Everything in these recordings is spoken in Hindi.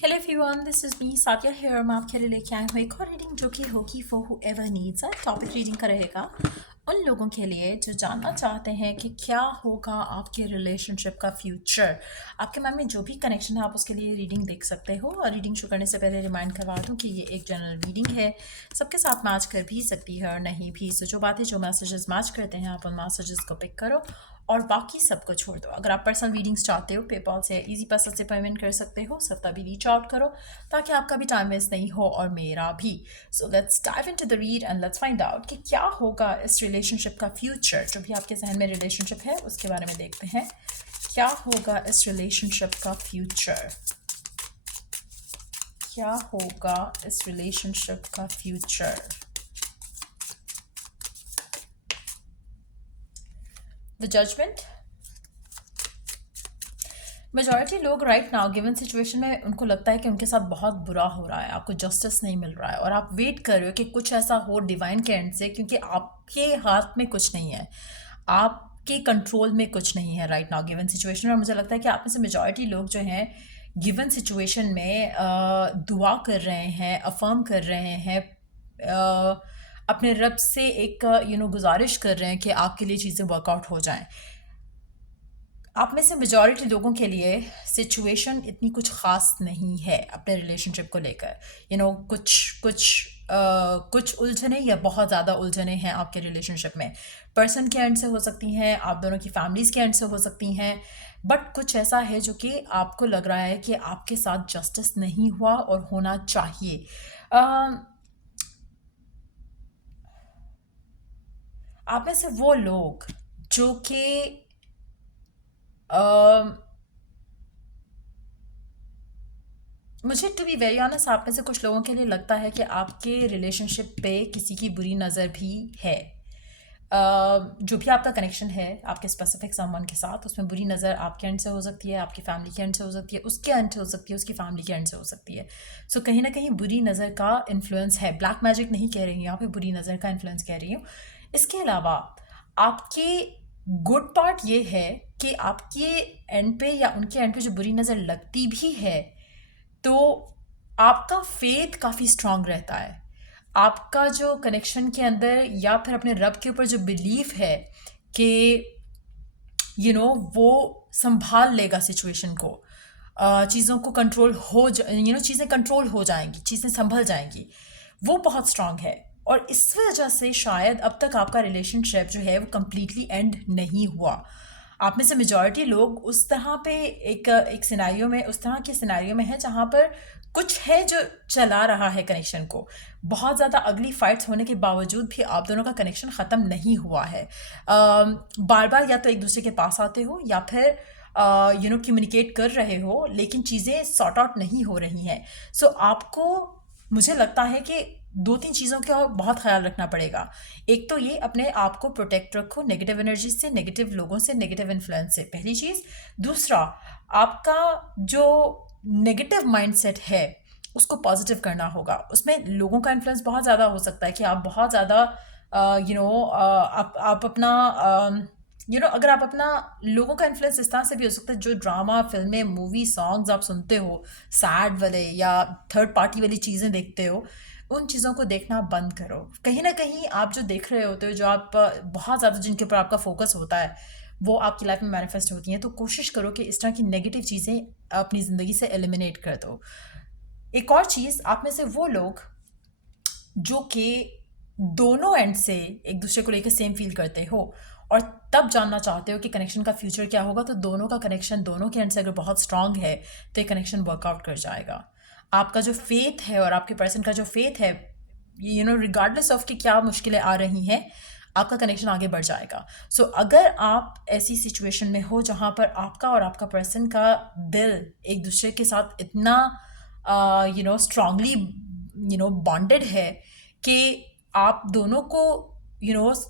Hello everyone, this is me Sadia here. मैं आपके लिए लेके आई हूँ एक और रीडिंग जो कि होगी फॉर हूएवर नीड्स है। टॉपिक रीडिंग का रहेगा उन लोगों के लिए जो जानना चाहते हैं कि क्या होगा आपके रिलेशनशिप का फ्यूचर। आपके मन में जो भी कनेक्शन है आप उसके लिए रीडिंग देख सकते हो। और रीडिंग शुरू करने से पहले रिमाइंड करवा दूँ कि ये एक जनरल रीडिंग है, सबके साथ मैच कर भी सकती है और नहीं भी। सो जो बातें जो मैसेजेस मैच करते हैं आप उन मैसेजेस को पिक करो और बाकी सबको छोड़ दो। अगर आप पर्सनल रीडिंग्स चाहते हो पेपॉल से इजी पैसा से पेमेंट कर सकते हो, सब तभी रीच आउट करो ताकि आपका भी टाइम वेस्ट नहीं हो और मेरा भी। So let's dive into the read and let's find out कि क्या होगा इस रिलेशनशिप का फ्यूचर। जो भी आपके जहन में रिलेशनशिप है उसके बारे में देखते हैं क्या होगा इस रिलेशनशिप का फ्यूचर। क्या होगा इस रिलेशनशिप का फ्यूचर। The judgment. मेजॉरिटी लोग राइट नाउ गिवन सिचुएशन में उनको लगता है कि उनके साथ बहुत बुरा हो रहा है, आपको जस्टिस नहीं मिल रहा है और आप वेट कर रहे हो कि कुछ ऐसा हो डिवाइन के एंड से, क्योंकि आपके हाथ में कुछ नहीं है, आपके कंट्रोल में कुछ नहीं है राइट नाउ गिवन सिचुएशन में। और मुझे लगता है कि आप में से मेजॉरिटी लोग जो हैं गिवन सिचुएशन में दुआ कर रहे हैं, अफर्म कर रहे हैं, अपने रब से एक गुजारिश कर रहे हैं कि आपके लिए चीज़ें वर्कआउट हो जाएं। आप में से मेजॉरिटी लोगों के लिए सिचुएशन इतनी कुछ ख़ास नहीं है अपने रिलेशनशिप को लेकर। कुछ उलझने या बहुत ज़्यादा उलझने हैं आपके रिलेशनशिप में। पर्सन के एंड से हो सकती हैं, आप दोनों की फैमिलीज़ के एंड से हो सकती हैं, बट कुछ ऐसा है जो कि आपको लग रहा है कि आपके साथ जस्टिस नहीं हुआ और होना चाहिए। आप में से वो लोग जो कि मुझे टू बी वेरी ऑनेस्ट आप में से कुछ लोगों के लिए लगता है कि आपके रिलेशनशिप पे किसी की बुरी नज़र भी है। जो भी आपका कनेक्शन है आपके स्पेसिफिक समवन के साथ, उसमें बुरी नज़र आपके एंड से हो सकती है, आपकी फैमिली के एंड से हो सकती है, उसके एंड से हो सकती है, उसकी फैमिली के एंड से हो सकती है। सो कहीं ना कहीं बुरी नज़र का इन्फ्लुएंस है। ब्लैक मैजिक नहीं कह रही हूँ यहाँ पे, बुरी नज़र का इन्फ्लुएंस कह रही हूँ। इसके अलावा आपकी गुड पार्ट ये है कि आपके एंड पे या उनके एंड पे जो बुरी नज़र लगती भी है तो आपका फेथ काफ़ी स्ट्रांग रहता है। आपका जो कनेक्शन के अंदर या फिर अपने रब के ऊपर जो बिलीफ है कि वो संभाल लेगा सिचुएशन को, चीज़ों को कंट्रोल हो चीज़ें कंट्रोल हो जाएंगी, चीज़ें संभल जाएंगी, वो बहुत स्ट्रांग है। और इस वजह से शायद अब तक आपका रिलेशनशिप जो है वो कम्प्लीटली एंड नहीं हुआ। आप में से मेजॉरिटी लोग उस तरह पे एक सिनेरियो में, उस तरह के सिनेरियो में है जहाँ पर कुछ है जो चला रहा है कनेक्शन को। बहुत ज़्यादा अगली फाइट्स होने के बावजूद भी आप दोनों का कनेक्शन ख़त्म नहीं हुआ है। बार बार या तो एक दूसरे के पास आते हो या फिर कम्युनिकेट कर रहे हो, लेकिन चीज़ें सॉर्ट आउट नहीं हो रही हैं। सो आपको, मुझे लगता है कि दो तीन चीज़ों का बहुत ख्याल रखना पड़ेगा। एक तो ये अपने आप को प्रोटेक्ट रखो नेगेटिव एनर्जी से, नेगेटिव लोगों से, नेगेटिव इन्फ्लुएंस से, पहली चीज़। दूसरा, आपका जो नेगेटिव माइंडसेट है उसको पॉजिटिव करना होगा। उसमें लोगों का इन्फ्लुएंस बहुत ज़्यादा हो सकता है कि आप बहुत ज़्यादा आप अपना अगर आप अपना, लोगों का इन्फ्लुएंस इस तरह से भी हो सकता है जो ड्रामा, फिल्में, मूवी, सॉन्ग्स आप सुनते हो सैड वाले या थर्ड पार्टी वाली चीज़ें देखते हो, उन चीज़ों को देखना बंद करो। कहीं ना कहीं आप जो देख रहे होते हो, जो आप बहुत ज़्यादा जिनके ऊपर आपका फोकस होता है, वो आपकी लाइफ में मैनिफेस्ट होती हैं। तो कोशिश करो कि इस तरह की नेगेटिव चीज़ें अपनी ज़िंदगी से एलिमिनेट कर दो। एक और चीज़, आप में से वो लोग जो कि दोनों एंड से एक दूसरे को लेकर सेम फील करते हो और तब जानना चाहते हो कि कनेक्शन का फ्यूचर क्या होगा, तो दोनों का कनेक्शन, दोनों के एंड से अगर बहुत स्ट्रांग है तो ये कनेक्शन वर्कआउट कर जाएगा। आपका जो फेथ है और आपके पर्सन का जो फेथ है, रिगार्डलेस ऑफ कि क्या मुश्किलें आ रही हैं, आपका कनेक्शन आगे बढ़ जाएगा। सो अगर आप ऐसी सिचुएशन में हो जहाँ पर आपका और आपका पर्सन का दिल एक दूसरे के साथ इतना स्ट्रांगली बॉन्डेड है कि आप दोनों को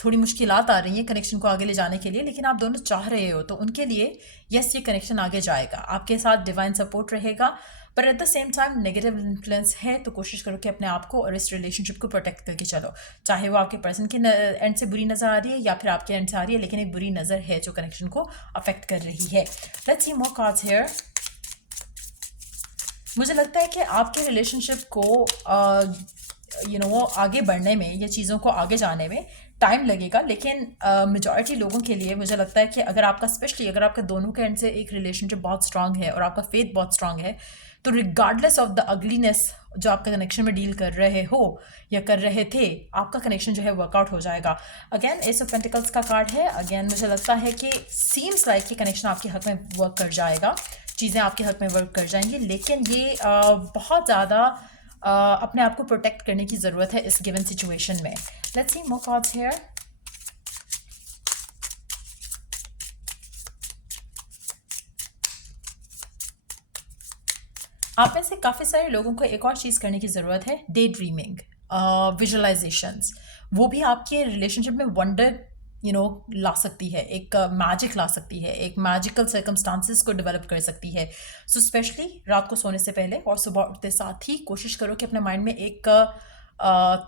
थोड़ी मुश्किलात आ रही हैं कनेक्शन को आगे ले जाने के लिए, लेकिन आप दोनों चाह रहे हो, तो उनके लिए यस, ये कनेक्शन आगे जाएगा, आपके साथ डिवाइन सपोर्ट रहेगा। पर at the same time negative influence है, तो कोशिश करो कि अपने आप को और इस रिलेशनशिप को प्रोटेक्ट करके चलो। चाहे वो आपके पर्सन के एंड से बुरी नज़र आ रही है या फिर आपके एंड से आ रही है, लेकिन एक बुरी नज़र है जो कनेक्शन को अफेक्ट कर रही है। Let's see more cards here. मुझे लगता है कि आपके रिलेशनशिप को आगे बढ़ने में या चीज़ों को आगे जाने में टाइम लगेगा, लेकिन मेजॉरिटी लोगों के लिए मुझे लगता है कि अगर आपका स्पेशली अगर आपका दोनों के एंड से एक रिलेशनशिप बहुत स्ट्रांग है और आपका फेथ बहुत स्ट्रांग है, तो रिगार्डलेस ऑफ द अगलीनेस जो आपका कनेक्शन में डील कर रहे हो या कर रहे थे, आपका कनेक्शन जो है वर्कआउट हो जाएगा। अगेन एस ऑफ पेंटिकल्स का कार्ड है। अगेन मुझे लगता है कि सीम्स लाइक कि कनेक्शन आपके हक में वर्क कर जाएगा, चीज़ें आपके हक में वर्क कर जाएंगी, लेकिन ये बहुत ज़्यादा अपने आप को प्रोटेक्ट करने की ज़रूरत है इस गिवन सिचुएशन में। Let's see more cards here. आप में से काफ़ी सारे लोगों को एक और चीज़ करने की ज़रूरत है, डे ड्रीमिंग, विजुअलाइजेशंस। वो भी आपके रिलेशनशिप में वंडर ला सकती है, एक मैजिक ला सकती है, एक मैजिकल सर्कमस्टांसिस को डेवलप कर सकती है। सो स्पेशली रात को सोने से पहले और सुबह उठते साथ ही कोशिश करो कि अपने माइंड में एक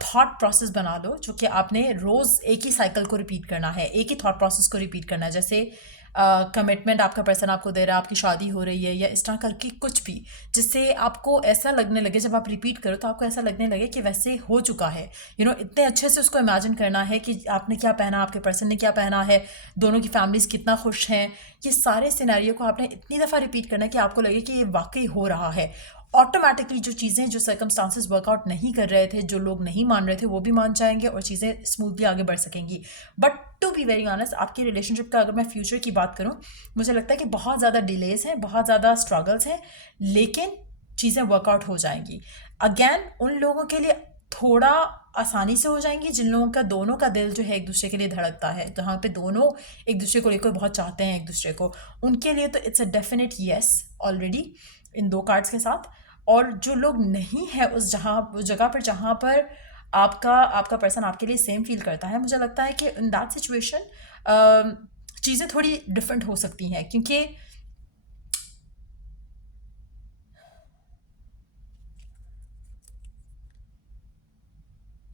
थॉट प्रोसेस बना लो, जो कि आपने रोज़ एक ही साइकिल को रिपीट करना है, एक ही थॉट प्रोसेस को रिपीट करना है। जैसे कमिटमेंट आपका पर्सन आपको दे रहा है, आपकी शादी हो रही है या इस तरह करके कुछ भी, जिससे आपको ऐसा लगने लगे, जब आप रिपीट करो तो आपको ऐसा लगने लगे कि वैसे हो चुका है। इतने अच्छे से उसको इमेजिन करना है कि आपने क्या पहना, आपके पर्सन ने क्या पहना है, दोनों की फैमिलीज कितना खुश हैं। ये सारे सिनेरियो को आपने इतनी दफ़ा रिपीट करना है कि आपको लगे कि ये वाकई हो रहा है। ऑटोमेटिकली जो चीज़ें, जो सर्कमस्टांसेस वर्कआउट नहीं कर रहे थे, जो लोग नहीं मान रहे थे, वो भी मान जाएंगे और चीज़ें स्मूथली आगे बढ़ सकेंगी। But to be very honest, आपकी रिलेशनशिप का अगर मैं फ्यूचर की बात करूं, मुझे लगता है कि बहुत ज़्यादा डिलेज हैं, बहुत ज़्यादा स्ट्रगल्स हैं, लेकिन चीज़ें वर्कआउट हो जाएंगी। अगेन उन लोगों के लिए थोड़ा आसानी से हो जाएंगी जिन लोगों का दोनों का दिल जो है एक दूसरे के लिए धड़कता है, जहाँ पे दोनों एक दूसरे को लेकर बहुत चाहते हैं एक दूसरे को, उनके लिए तो it's a definite yes already in दो कार्ड्स के साथ। और जो लोग नहीं है उस जगह पर जहाँ पर आपका आपका पर्सन आपके लिए सेम फील करता है, मुझे लगता है कि इन दैट सिचुएशन चीज़ें थोड़ी डिफरेंट हो सकती हैं, क्योंकि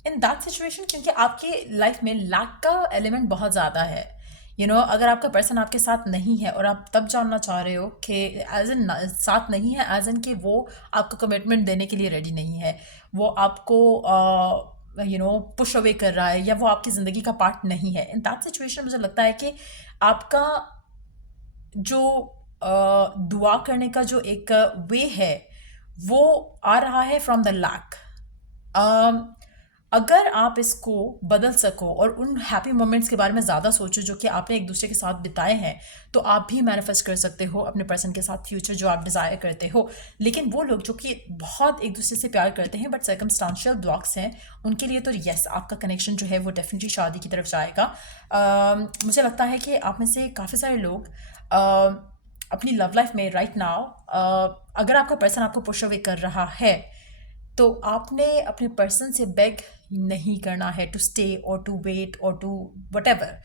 इन दैट सिचुएशन क्योंकि आपके लाइफ में लैक का एलिमेंट बहुत ज़्यादा है। अगर आपका पर्सन आपके साथ नहीं है और आप तब जानना चाह रहे हो कि एज एन साथ नहीं है, एज एन कि वो आपको कमिटमेंट देने के लिए रेडी नहीं है, वो आपको पुश अवे कर रहा है, या वो आपकी ज़िंदगी का पार्ट नहीं है, इन दैट सिचुएशन मुझे लगता है कि आपका जो दुआ करने का जो एक वे है, वो आ रहा है फ्रॉम द लैक। अगर आप इसको बदल सको और उन हैप्पी मोमेंट्स के बारे में ज़्यादा सोचो जो कि आपने एक दूसरे के साथ बिताए हैं, तो आप भी मैनिफेस्ट कर सकते हो अपने पर्सन के साथ फ्यूचर जो आप डिज़ायर करते हो। लेकिन वो लोग जो कि बहुत एक दूसरे से प्यार करते हैं बट सर्कमस्टांशियल ब्लॉक्स हैं, उनके लिए तो यस, आपका कनेक्शन जो है वो डेफिनेटली शादी की तरफ जाएगा। मुझे लगता है कि आप में से काफ़ी सारे लोग अपनी लव लाइफ में राइट नाउ, अगर आपका पर्सन आपको पुश अवे कर रहा है, तो आपने अपने पर्सन से बेग नहीं करना है टू स्टे और टू वेट और टू वटेवर।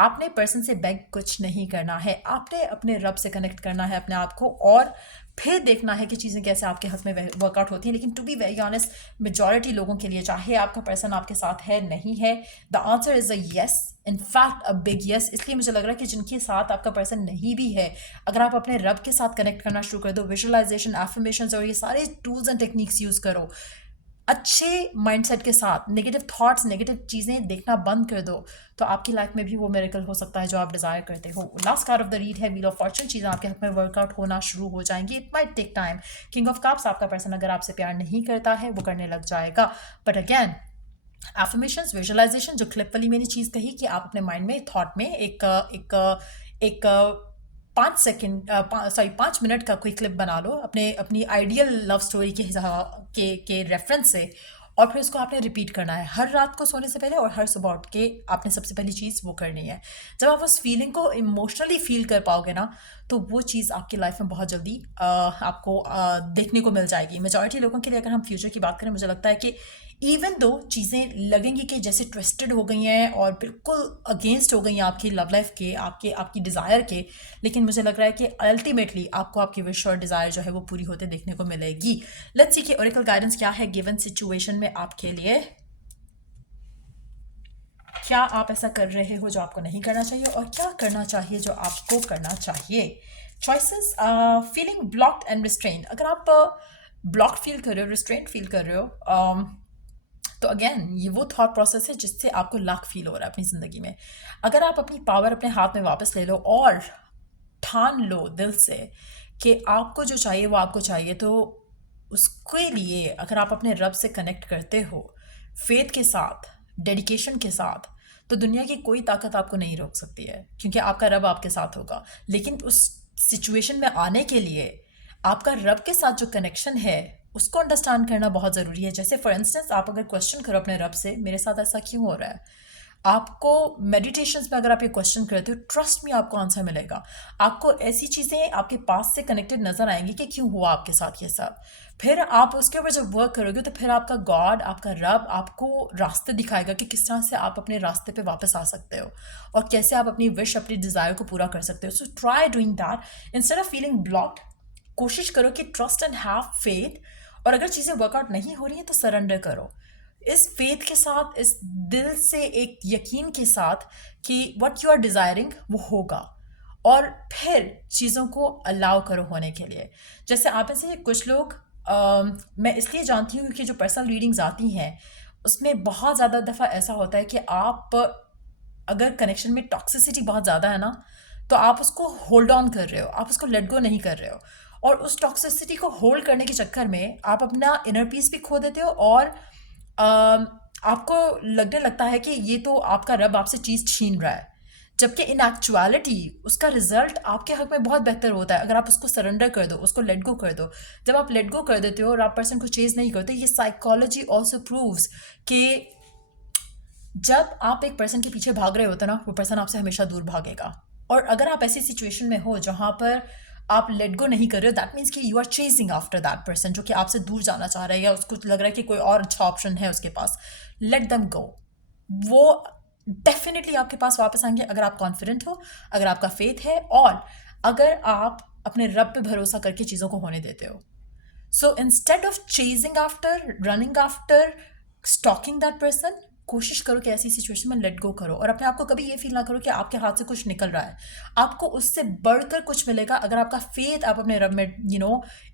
आपने पर्सन से बेग कुछ नहीं करना है, आपने अपने रब से कनेक्ट करना है अपने आप को, और फिर देखना है कि चीज़ें कैसे आपके हक में वर्कआउट होती हैं। लेकिन to be very honest, majority लोगों के लिए, चाहे आपका पर्सन आपके साथ है नहीं है, the answer is a yes, in fact a big yes. इसलिए मुझे लग रहा है कि जिनके साथ आपका पर्सन नहीं भी है, अगर आप अपने रब के साथ कनेक्ट करना शुरू कर दो, विजुअलाइजेशन, एफर्मेशंस और ये सारे टूल्स एंड टेक्निक्स यूज़ करो, अच्छे माइंडसेट के साथ, नेगेटिव थॉट्स, नेगेटिव चीज़ें देखना बंद कर दो, तो आपकी लाइफ में भी वो मिरेकल हो सकता है जो आप डिज़ायर करते हो। Last card of the read है व्हील ऑफ फॉर्चून। चीज़ें आपके हक में वर्कआउट होना शुरू हो जाएंगी, it might take time. King of cups, आपका पर्सन अगर आपसे प्यार नहीं करता है वो करने लग जाएगा। बट अगेन एफर्मेशंस, विजुअलाइजेशन, जो क्लिप वाली मैंने चीज़ कही कि आप अपने माइंड में थॉट में एक 5 सेकेंड, 5 मिनट का कोई क्लिप बना लो अपनी आइडियल लव स्टोरी के रेफरेंस से, और फिर उसको आपने रिपीट करना है हर रात को सोने से पहले और हर सुबह उठ के आपने सबसे पहली चीज़ वो करनी है। जब आप उस फीलिंग को इमोशनली फील कर पाओगे ना, तो वो चीज़ आपकी लाइफ में बहुत जल्दी आपको देखने को मिल जाएगी। मेजॉरिटी लोगों के लिए अगर हम फ्यूचर की बात करें, मुझे लगता है कि इवन दो चीज़ें लगेंगी कि जैसे ट्विस्टेड हो गई हैं और बिल्कुल अगेंस्ट हो गई हैं आपकी लव लाइफ के, आपकी डिज़ायर के, लेकिन मुझे लग रहा है कि अल्टीमेटली आपको आपकी विश और डिज़ायर जो है वो पूरी होते देखने को मिलेगी। लेट्स सी कि ओरेकल गाइडेंस क्या है गिवन सिचुएशन में आपके लिए। क्या आप ऐसा कर रहे हो जो आपको नहीं करना चाहिए, और क्या करना चाहिए जो आपको करना चाहिए। Choices, feeling blocked and restrain. अगर आप ब्लॉक फील कर रहे हो, रिस्ट्रेंट फील कर रहे हो, तो अगेन ये वो थॉट प्रोसेस है जिससे आपको लाख फील हो रहा है अपनी ज़िंदगी में। अगर आप अपनी पावर अपने हाथ में वापस ले लो और ठान लो दिल से कि आपको जो चाहिए वो आपको चाहिए, तो उसके लिए अगर आप अपने रब से कनेक्ट करते हो फेथ के साथ, डेडिकेशन के साथ, तो दुनिया की कोई ताकत आपको नहीं रोक सकती है, क्योंकि आपका रब आपके साथ होगा। लेकिन उस सिचुएशन में आने के लिए आपका रब के साथ जो कनेक्शन है उसको अंडरस्टैंड करना बहुत ज़रूरी है। जैसे फॉर इंस्टेंस आप अगर क्वेश्चन करो अपने रब से, मेरे साथ ऐसा क्यों हो रहा है, आपको मेडिटेशंस में अगर आप ये क्वेश्चन करते हो, ट्रस्ट में आपको आंसर मिलेगा। आपको ऐसी चीज़ें आपके पास से कनेक्टेड नज़र आएंगी कि क्यों हुआ आपके साथ ये सब। फिर आप उसके ऊपर जब वर्क करोगे तो फिर आपका गॉड, आपका रब आपको रास्ते दिखाएगा कि किस तरह से आप अपने रास्ते पे वापस आ सकते हो और कैसे आप अपनी विश, अपनी डिज़ायर को पूरा कर सकते हो। So try doing that instead of feeling blocked. कोशिश करो कि ट्रस्ट एंड हैव फेथ, और अगर चीज़ें वर्कआउट नहीं हो रही हैं तो सरेंडर करो इस फेथ के साथ, इस दिल से एक यकीन के साथ कि व्हाट यू आर डिज़ायरिंग वो होगा, और फिर चीज़ों को अलाउ करो होने के लिए। जैसे आप में से कुछ लोग, मैं इसलिए जानती हूँ क्योंकि जो पर्सनल रीडिंग्स आती हैं उसमें बहुत ज़्यादा दफ़ा ऐसा होता है कि आप अगर कनेक्शन में टॉक्सिसिटी बहुत ज़्यादा है ना, तो आप उसको होल्ड ऑन कर रहे हो, आप उसको लेट गो नहीं कर रहे हो, और उस टॉक्सिसिटी को होल्ड करने के चक्कर में आप अपना इनर पीस भी खो देते हो, और आपको लगने लगता है कि ये तो आपका रब आपसे चीज़ छीन रहा है, जबकि इन एक्चुअलिटी उसका रिजल्ट आपके हक में बहुत बेहतर होता है अगर आप उसको सरेंडर कर दो, उसको लेट गो कर दो। जब आप लेट गो कर देते हो और आप पर्सन को चेज नहीं करते, ये साइकोलॉजी ऑल्सो प्रूव्स कि जब आप एक पर्सन के पीछे भाग रहे होते ना, वो पर्सन आपसे हमेशा दूर भागेगा। और अगर आप ऐसी सिचुएशन में हो जहाँ पर आप लेट गो नहीं कर रहे हो, दैट मीन्स कि you are chasing after that person जो कि आपसे दूर जाना चाह रहा है, या उसको लग रहा है कि कोई और अच्छा ऑप्शन है उसके पास। लेट देम गो, वो डेफिनेटली आपके पास वापस आएंगे अगर आप कॉन्फिडेंट हो, अगर आपका फेथ है, और अगर आप अपने रब पे भरोसा करके चीज़ों को होने देते हो। So instead of chasing after, running after, stalking that person, कोशिश करो कि ऐसी सिचुएशन में लेट गो करो, और अपने आप को कभी ये फील ना करो कि आपके हाथ से कुछ निकल रहा है। आपको उससे बढ़कर कुछ मिलेगा अगर आपका फेथ आप अपने रब में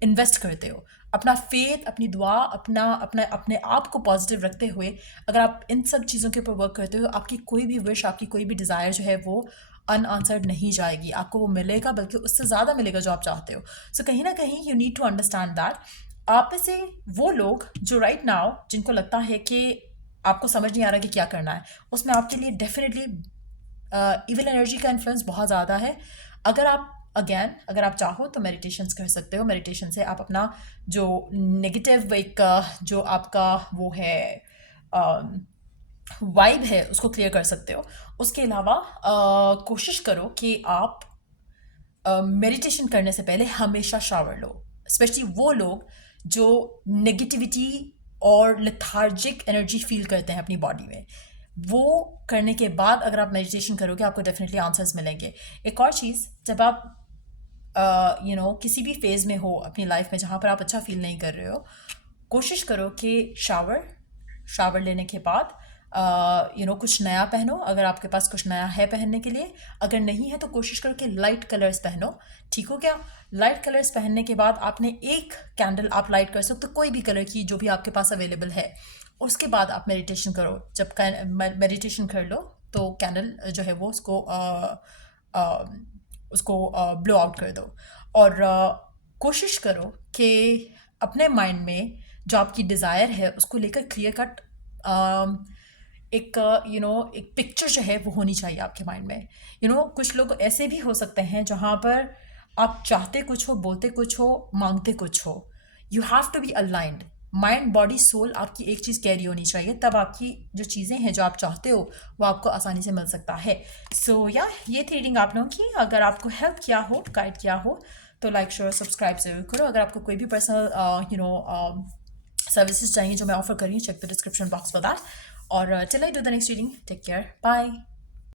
इन्वेस्ट करते हो। अपना फेथ, अपनी दुआ, अपना अपना अपने आप को पॉजिटिव रखते हुए अगर आप इन सब चीज़ों के ऊपर वर्क करते हो, आपकी कोई भी विश, आपकी कोई भी डिज़ायर जो है वो अनआंसर्ड नहीं जाएगी, आपको वो मिलेगा, बल्कि उससे ज़्यादा मिलेगा जो आप चाहते हो। सो कहीं ना कहीं you need to understand that आप में से वो लोग जो राइट नाउ जिनको लगता है कि आपको समझ नहीं आ रहा कि क्या करना है, उसमें आपके लिए डेफिनेटली इविल एनर्जी का इन्फ्लुएंस बहुत ज़्यादा है। अगर आप अगर आप चाहो तो मेडिटेशंस कर सकते हो। मेडिटेशन से आप अपना जो नेगेटिव एक जो आपका वो है वाइब है उसको क्लियर कर सकते हो। उसके अलावा कोशिश करो कि आप मेडिटेशन करने से पहले हमेशा शावर लो। स्पेशली वो लोग जो नेगेटिविटी और लेथार्जिक एनर्जी फील करते हैं अपनी बॉडी में, वो करने के बाद अगर आप मेडिटेशन करोगे आपको डेफिनेटली आंसर्स मिलेंगे। एक और चीज़, जब आप किसी भी फेज़ में हो अपनी लाइफ में जहाँ पर आप अच्छा फील नहीं कर रहे हो, कोशिश करो कि शावर लेने के बाद कुछ नया पहनो, अगर आपके पास कुछ नया है पहनने के लिए। अगर नहीं है तो कोशिश करो कि लाइट कलर्स पहनो। ठीक हो गया? लाइट कलर्स पहनने के बाद आपने एक कैंडल आप लाइट कर सकते हो, कोई भी कलर की जो भी आपके पास अवेलेबल है। उसके बाद आप मेडिटेशन करो। जब मेडिटेशन कर लो तो कैंडल जो है वो उसको ब्लो आउट कर दो, और कोशिश करो कि अपने माइंड में जो आपकी डिज़ायर है उसको लेकर क्लियर कट एक एक पिक्चर जो है वो होनी चाहिए आपके माइंड में। कुछ लोग ऐसे भी हो सकते हैं जहाँ पर आप चाहते कुछ हो, बोलते कुछ हो, मांगते कुछ हो। You have to be aligned. Mind, body, soul आपकी एक चीज़ कैरी होनी चाहिए, तब आपकी जो चीज़ें हैं जो आप चाहते हो वो आपको आसानी से मिल सकता है। सो ये थी रीडिंग आप लोगों की। अगर आपको हेल्प किया हो, गाइड किया हो, तो लाइक, शेयर, सब्सक्राइब ज़रूर करो। अगर आपको कोई भी पर्सनल सर्विसेज चाहिए जो मैं ऑफर कर रही हूँ, check the description box for that. और till I do the next reading, take care, bye.